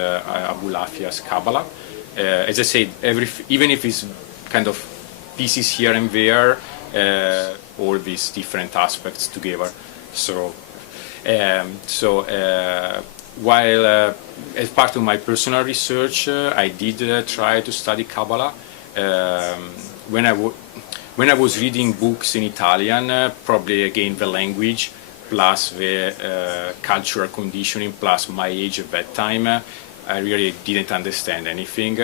Abulafia's Kabbalah. As I said, even if it's kind of pieces here and there, all these different aspects together. So, while as part of my personal research, I did try to study Kabbalah. When I was reading books in Italian, probably again the language, plus the cultural conditioning, plus my age at that time, I really didn't understand anything.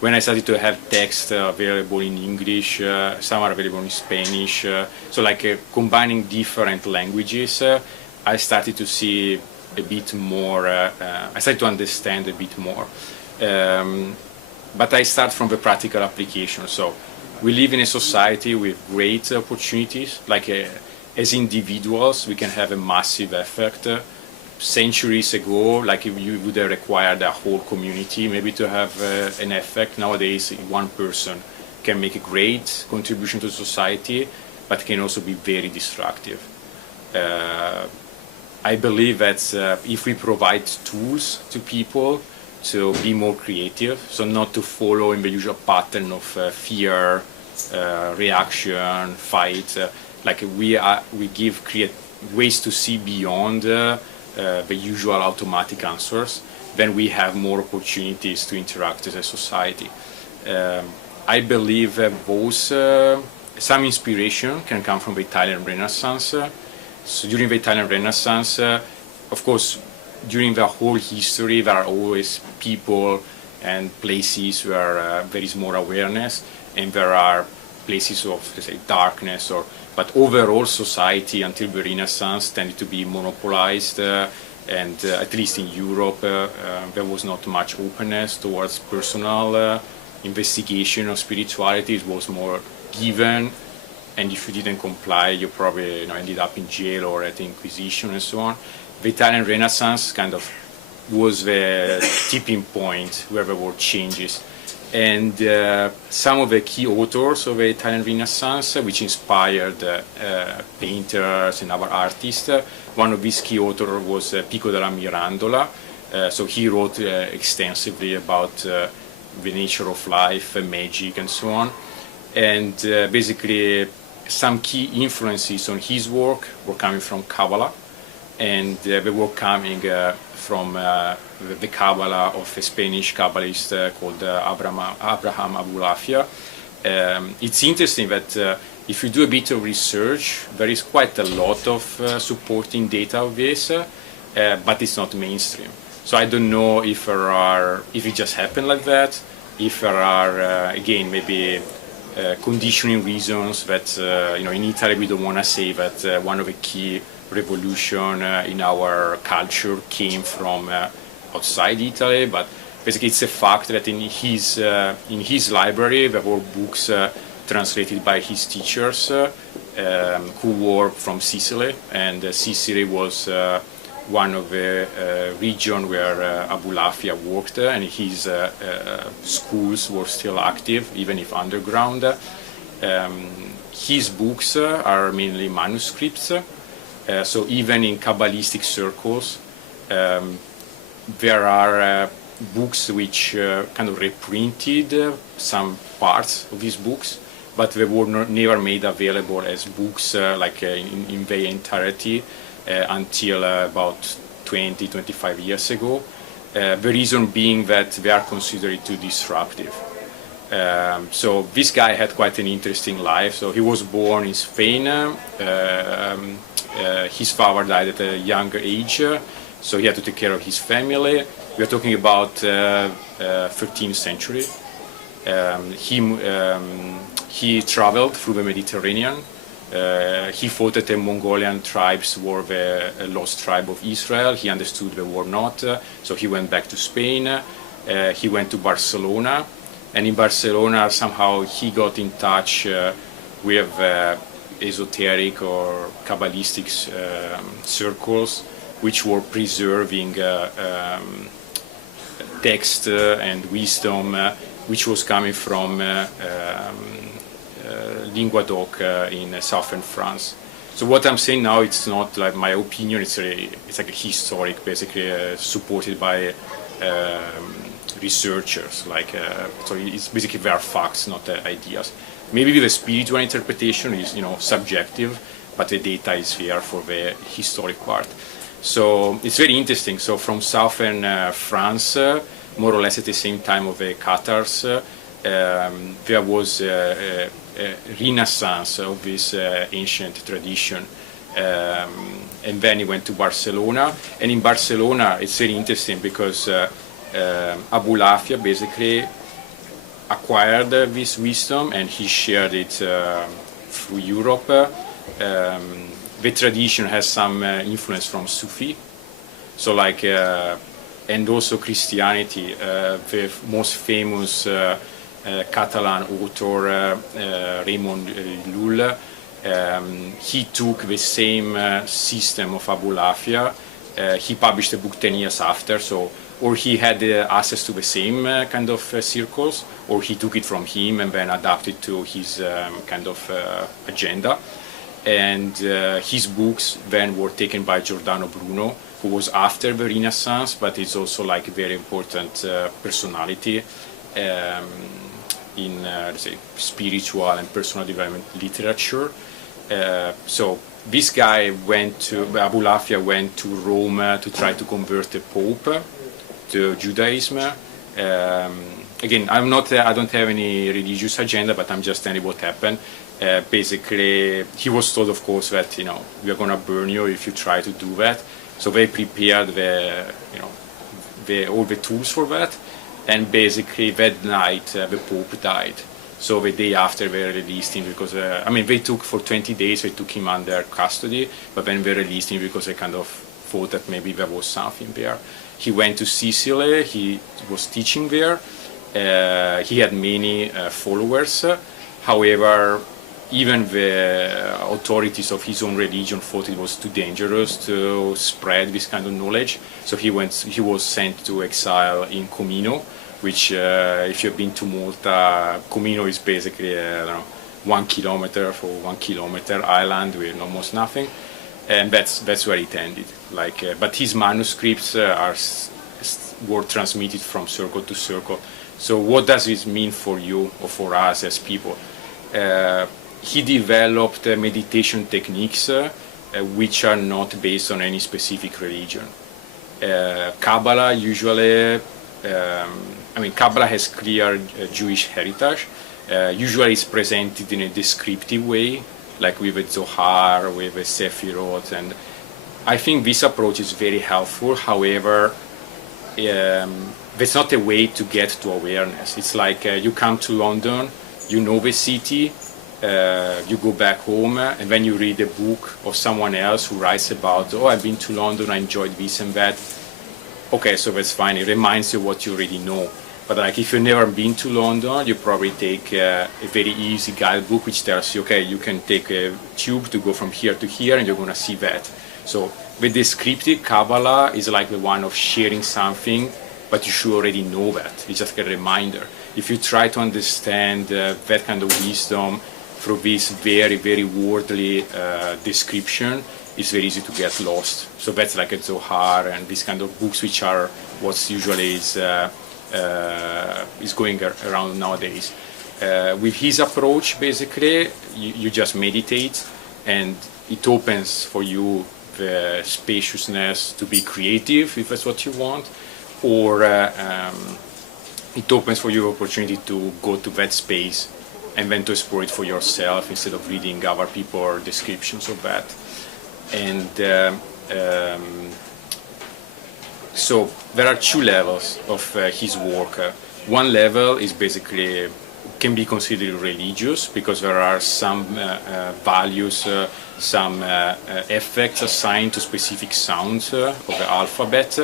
When I started to have text available in English, some are available in Spanish, so like combining different languages, I started to see a bit more, I started to understand a bit more. But I start from the practical application. So we live in a society with great opportunities, like as individuals we can have a massive effect. Centuries ago, like you would have required a whole community maybe to have an effect. Nowadays one person can make a great contribution to society, but can also be very destructive. I believe that if we provide tools to people to be more creative, so not to follow in the usual pattern of fear, reaction, fight, like we give ways to see beyond the usual automatic answers, then we have more opportunities to interact as a society. I believe both some inspiration can come from the Italian Renaissance. So during the Italian Renaissance, of course, during the whole history, there are always people and places where there is more awareness, and there are places of, let's say, darkness. But overall, society until the Renaissance tended to be monopolized, and at least in Europe, there was not much openness towards personal investigation of spirituality. It was more given, and if you didn't comply, you probably ended up in jail or at the Inquisition and so on. The Italian Renaissance kind of was the tipping point where the world changes. And some of the key authors of the Italian Renaissance, which inspired painters and other artists, one of these key authors was Pico della Mirandola. So he wrote extensively about the nature of life, magic, and so on. And basically, some key influences on his work were coming from Kabbalah, and they were coming from the Kabbalah of a Spanish Kabbalist called Abraham Abulafia. It's interesting that if you do a bit of research, there is quite a lot of supporting data of this, but it's not mainstream. So I don't know if it just happened like that, if there are, again, maybe conditioning reasons that, in Italy we don't want to say that one of the key revolution in our culture came from outside Italy, but basically it's a fact that in his library there were books translated by his teachers who were from Sicily, and Sicily was one of the regions where Abulafia worked, and his schools were still active, even if underground. His books are mainly manuscripts. So even in Kabbalistic circles, there are books which kind of reprinted some parts of these books, but they were never made available as books like in their entirety until about 20-25 years ago. The reason being that they are considered too disruptive. So this guy had quite an interesting life. So he was born in Spain. His father died at a younger age, so he had to take care of his family. We are talking about 13th century. He traveled through the Mediterranean. He thought that the Mongolian tribes were the lost tribe of Israel. He understood they were not, so he went back to Spain. He went to Barcelona, and in Barcelona somehow he got in touch with esoteric or Kabbalistic circles which were preserving text and wisdom which was coming from Languedoc in southern France. So what I'm saying now, it's not like my opinion, it's like a historic, basically supported by researchers, like, so it's basically they are facts, not ideas. Maybe the spiritual interpretation is, subjective, but the data is there for the historic part. So it's very interesting. So from southern France, more or less at the same time of the Catars, there was a renaissance of this ancient tradition. And then he went to Barcelona. And in Barcelona, it's very interesting because Abulafia basically acquired this wisdom and he shared it through Europe. The tradition has some influence from Sufi, so like, and also Christianity. The most famous Catalan author, Raymond Lull, he took the same system of Abulafia. He published a book 10 years after, so or he had access to the same kind of circles, or he took it from him and then adapted to his kind of agenda. And his books then were taken by Giordano Bruno, who was after the Renaissance, but is also like a very important personality in let's say spiritual and personal development literature. So this guy Abulafia went to Rome to try to convert the Pope to Judaism. Again, I don't have any religious agenda, but I'm just telling you what happened. Basically, he was told, of course, that we are going to burn you if you try to do that. So they prepared all the tools for that, and basically that night the Pope died. So the day after they released him because they took for 20 days they took him under custody, but then they released him because they kind of thought that maybe there was something there. He went to Sicily. He was teaching there. He had many followers. However, even the authorities of his own religion thought it was too dangerous to spread this kind of knowledge. So he was sent to exile in Comino, which, if you've been to Malta, Comino is basically 1 kilometer for 1 kilometer island with almost nothing, and that's where it ended. But his manuscripts were transmitted from circle to circle. So what does this mean for you or for us as people? He developed meditation techniques which are not based on any specific religion. Kabbalah usually, Kabbalah has clear Jewish heritage. Usually it's presented in a descriptive way, like with a Zohar, with a Sefirot, and I think this approach is very helpful. However, that's not a way to get to awareness. It's like you come to London, you know the city, you go back home, and then you read a book of someone else who writes about, I've been to London, I enjoyed this and that. Okay, so that's fine. It reminds you what you already know. But if you've never been to London, you probably take a very easy guidebook which tells you, okay, you can take a tube to go from here to here, and you're going to see that. So the descriptive Kabbalah is like the one of sharing something, but you should already know that. It's just a reminder. If you try to understand that kind of wisdom through this very, very worldly description, it's very easy to get lost. So that's like a Zohar and these kind of books which are what usually is going around nowadays. With his approach, basically, you just meditate, and it opens for you the spaciousness to be creative, if that's what you want, or it opens for you the opportunity to go to that space and then to explore it for yourself instead of reading other people's descriptions of that. And so there are two levels of his work. One level is basically can be considered religious because there are some values, some effects assigned to specific sounds of the alphabet,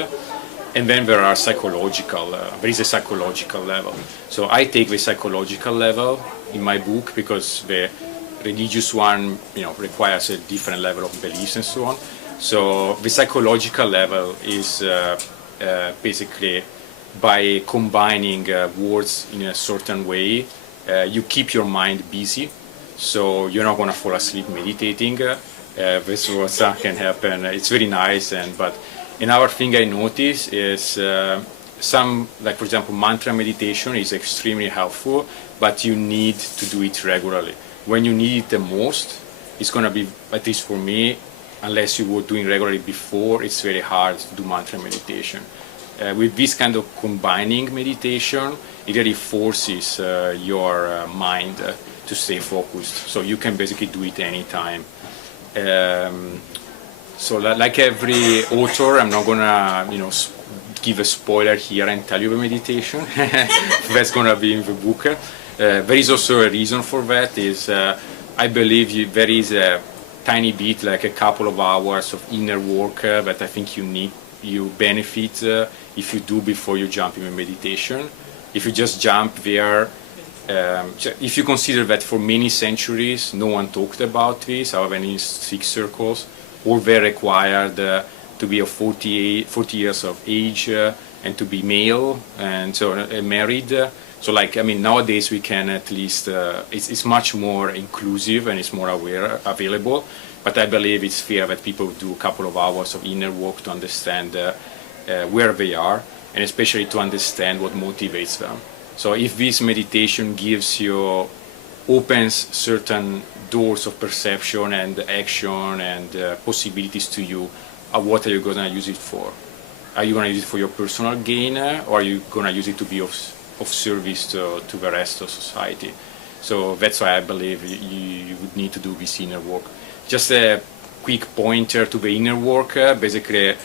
and then there are psychological. There is a psychological level. So I take the psychological level in my book because the religious one, requires a different level of beliefs and so on. So the psychological level is basically by combining words in a certain way, you keep your mind busy, so you're not going to fall asleep meditating. This was can happen. It's very nice, but another thing I notice is some, like for example, mantra meditation is extremely helpful, but you need to do it regularly. When you need it the most, it's going to be, at least for me, unless you were doing regularly before, it's very hard to do mantra meditation. With this kind of combining meditation, it really forces your mind to stay focused. So you can basically do it anytime. So like every author, I'm not gonna, give a spoiler here and tell you the meditation. That's gonna be in the book. There is also a reason for that. Is I believe there is a tiny bit, like a couple of hours of inner work that I think you benefit if you do before you jump in meditation. If you just jump there, if you consider that for many centuries no one talked about this, however in Sikh circles, all they required to be of 40 years of age and to be male and so married. So nowadays we can at least, it's much more inclusive and it's more available. But I believe it's fair that people do a couple of hours of inner work to understand where they are, and especially to understand what motivates them. So if this meditation opens certain doors of perception and action and possibilities to you, what are you going to use it for? Are you going to use it for your personal gain, or are you going to use it to be of service to the rest of society? So that's why I believe you would need to do this inner work. Just a quick pointer to the inner work. Basically,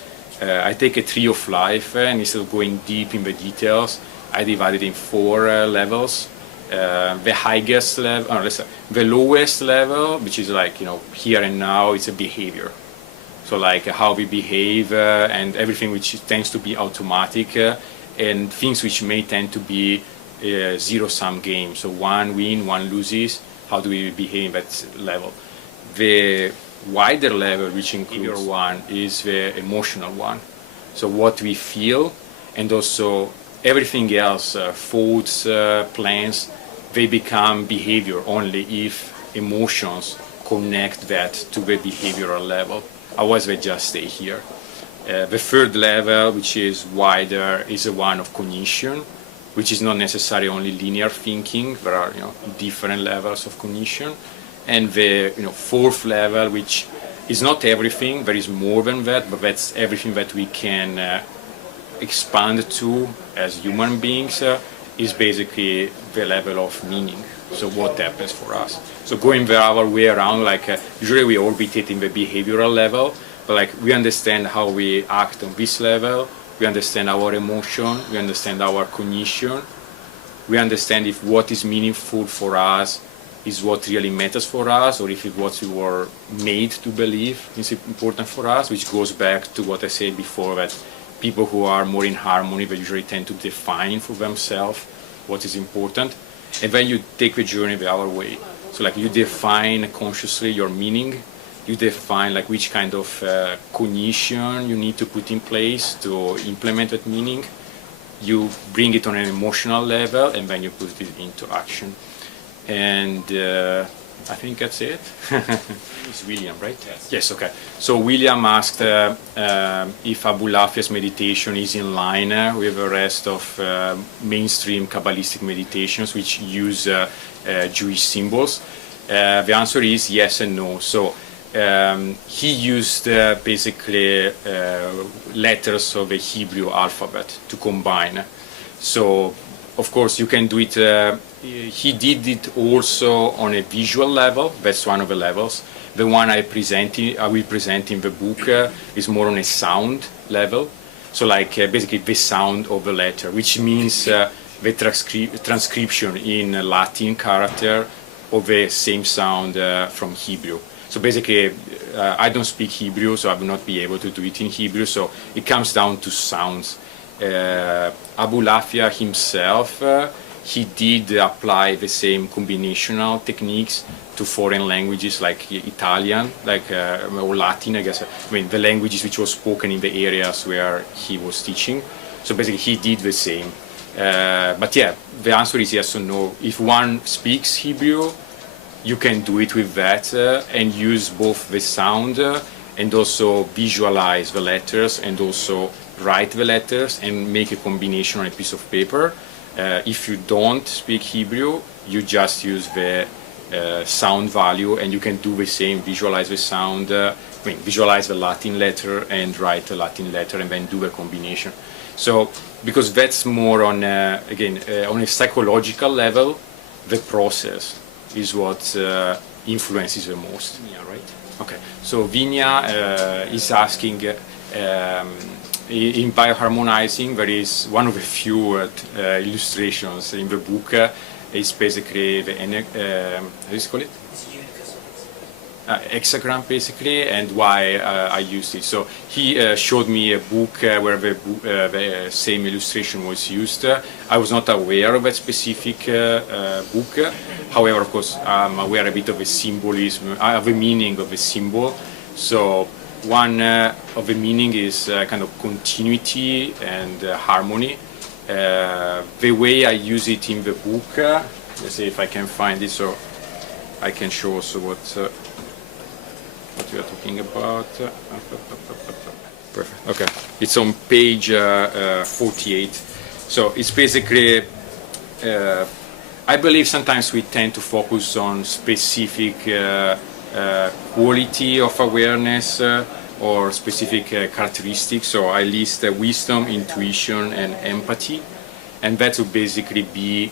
I take a tree of life, and instead of going deep in the details, I divide it in 4 levels. The highest level, the lowest level, which is here and now, it's a behavior. So how we behave and everything which tends to be automatic and things which may tend to be zero-sum games. So one win, one loses. How do we behave at that level? The wider level, which includes one, is the emotional one. So what we feel, and also everything else, thoughts, plans, they become behavior only if emotions connect that to the behavioral level. Otherwise they just stay here. The third level, which is wider, is the one of cognition, which is not necessarily only linear thinking. There are different levels of cognition. And the fourth level, which is not everything, there is more than that, but that's everything that we can expand to as human beings, is basically the level of meaning. So what happens for us? So going the other way around, usually we orbit it in the behavioral level, but we understand how we act on this level, we understand our emotion, we understand our cognition, we understand if what is meaningful for us is what really matters for us, or if it's what we were made to believe is important for us, which goes back to what I said before, that people who are more in harmony, they usually tend to define for themselves what is important. And then you take the journey the other way. So you define consciously your meaning, you define which kind of cognition you need to put in place to implement that meaning, you bring it on an emotional level, and then you put it into action. And I think that's it. It's William, right? Yes, okay. So William asked if Abulafia's meditation is in line with the rest of mainstream Kabbalistic meditations which use Jewish symbols. The answer is yes and no. So he used basically letters of the Hebrew alphabet to combine. So of course you can do it, he did it also on a visual level. That's one of the levels. The one I will present in the book is more on a sound level. So basically the sound of the letter, which means the transcription in Latin character of the same sound from Hebrew. So basically I don't speak Hebrew, so I will not be able to do it in Hebrew, so it comes down to sounds. Abulafia himself, he did apply the same combinational techniques to foreign languages like Italian, or Latin, I guess. I mean, the languages which were spoken in the areas where he was teaching. So basically, he did the same. But yeah, the answer is yes or no. If one speaks Hebrew, you can do it with that and use both the sound and also visualize the letters and also write the letters and make a combination on a piece of paper. If you don't speak Hebrew, you just use the sound value and you can do the same, visualize the sound, visualize the Latin letter and write the Latin letter and then do the combination. So, because that's more on, again, on a psychological level, the process is what influences the most. Yeah, right? Okay, so Vinya is asking, in bioharmonizing, there is one of the few illustrations in the book. It's basically the, how do you call it? Hexagram, basically, and why I used it. So he showed me a book where the same illustration was used. I was not aware of that specific book. However, of course, I'm aware a bit of the symbolism, of the meaning of the symbol. So one of the meaning is kind of continuity and harmony. The way I use it in the book, let's see if I can find it so I can show also what we are talking about. Perfect. Okay, it's on page 48. So it's basically, I believe sometimes we tend to focus on specific quality of awareness or specific characteristics. So I list wisdom, intuition, and empathy, and that would basically be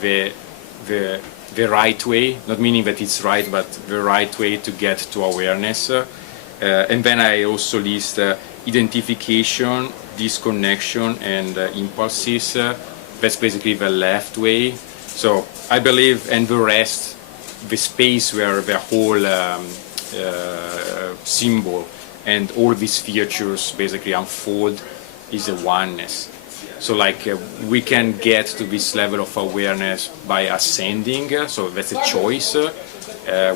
the right way, not meaning that it's right, but the right way to get to awareness. And then I also list identification, disconnection, and impulses. That's basically the left way. So I believe, and the rest, the space where the whole symbol and all these features basically unfold is a oneness. So like we can get to this level of awareness by ascending, so that's a choice.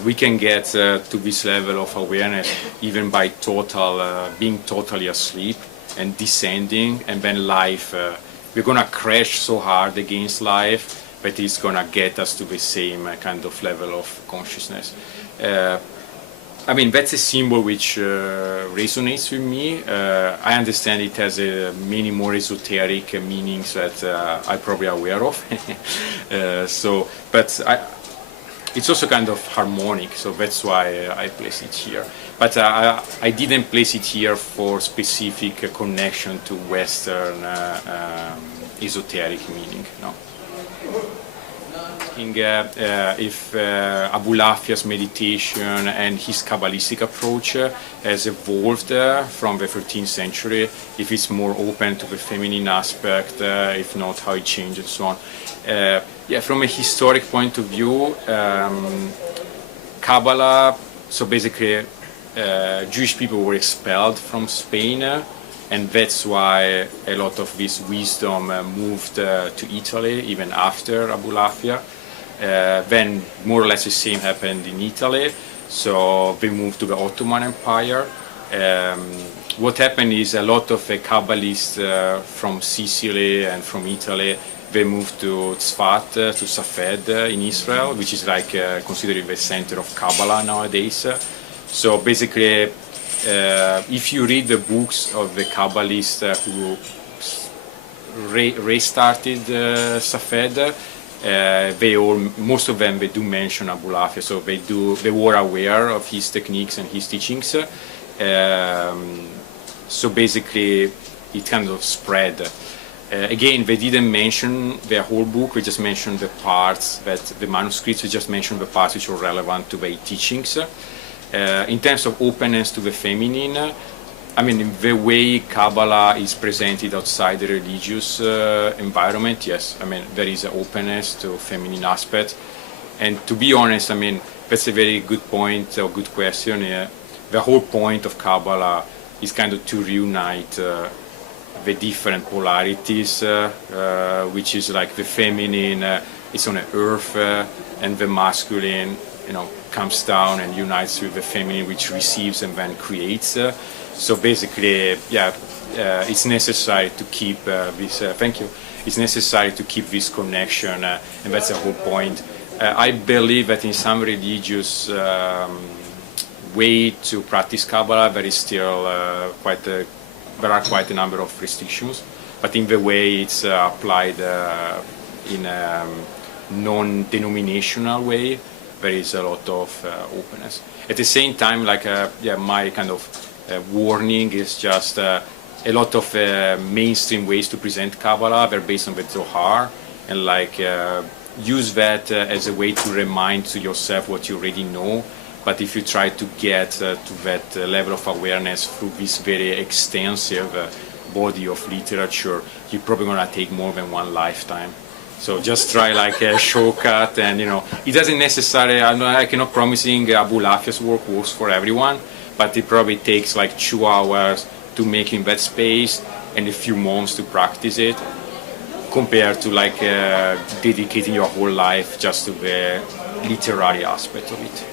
We can get to this level of awareness even by being totally asleep and descending, and then life, we're gonna crash so hard against life that it's gonna get us to the same kind of level of consciousness. I mean, that's a symbol which resonates with me. I understand it has many more esoteric meanings that I'm probably aware of. But it's also kind of harmonic, so that's why I place it here. But I didn't place it here for specific connection to Western esoteric meaning, no. If Abulafia's meditation and his Kabbalistic approach has evolved from the 13th century, if it's more open to the feminine aspect, if not, how it changed and so on. Yeah, from a historic point of view, Kabbalah, so basically Jewish people were expelled from Spain, and that's why a lot of this wisdom moved to Italy even after Abulafia. Then more or less the same happened in Italy, so they moved to the Ottoman Empire. What happened is a lot of Kabbalists from Sicily and from Italy, they moved to Tzfat, to Safed in Israel, which is like considered the center of Kabbalah nowadays. So basically, if you read the books of the Kabbalists who restarted Safed, most of them, they do mention Abulafia, so they were aware of his techniques and his teachings. So basically, it kind of spread. Again, they didn't mention the whole book, they just mentioned the parts the manuscripts, they just mentioned the parts which were relevant to their teachings. In terms of openness to the feminine, I mean, the way Kabbalah is presented outside the religious environment, yes, I mean, there is an openness to feminine aspect. And to be honest, I mean, that's a very good point, or good question. The whole point of Kabbalah is kind of to reunite the different polarities, which is like the feminine, it's on the earth, and the masculine, comes down and unites with the feminine, which receives and then creates. So basically, yeah, it's necessary to keep this. Thank you. It's necessary to keep this connection, and that's the whole point. I believe that in some religious way to practice Kabbalah, there is still there are quite a number of restrictions. But in the way it's applied in a non-denominational way, there is a lot of openness. At the same time, like my kind of warning is just a lot of mainstream ways to present Kabbalah. They're based on the Zohar, and like use that as a way to remind to yourself what you already know. But if you try to get to that level of awareness through this very extensive body of literature, you're probably gonna take more than one lifetime. So just try like a shortcut, and it doesn't necessarily. I cannot promising Abulafia's work works for everyone, but it probably takes like 2 hours to make in that space and a few months to practice it, compared to like dedicating your whole life just to the literary aspect of it.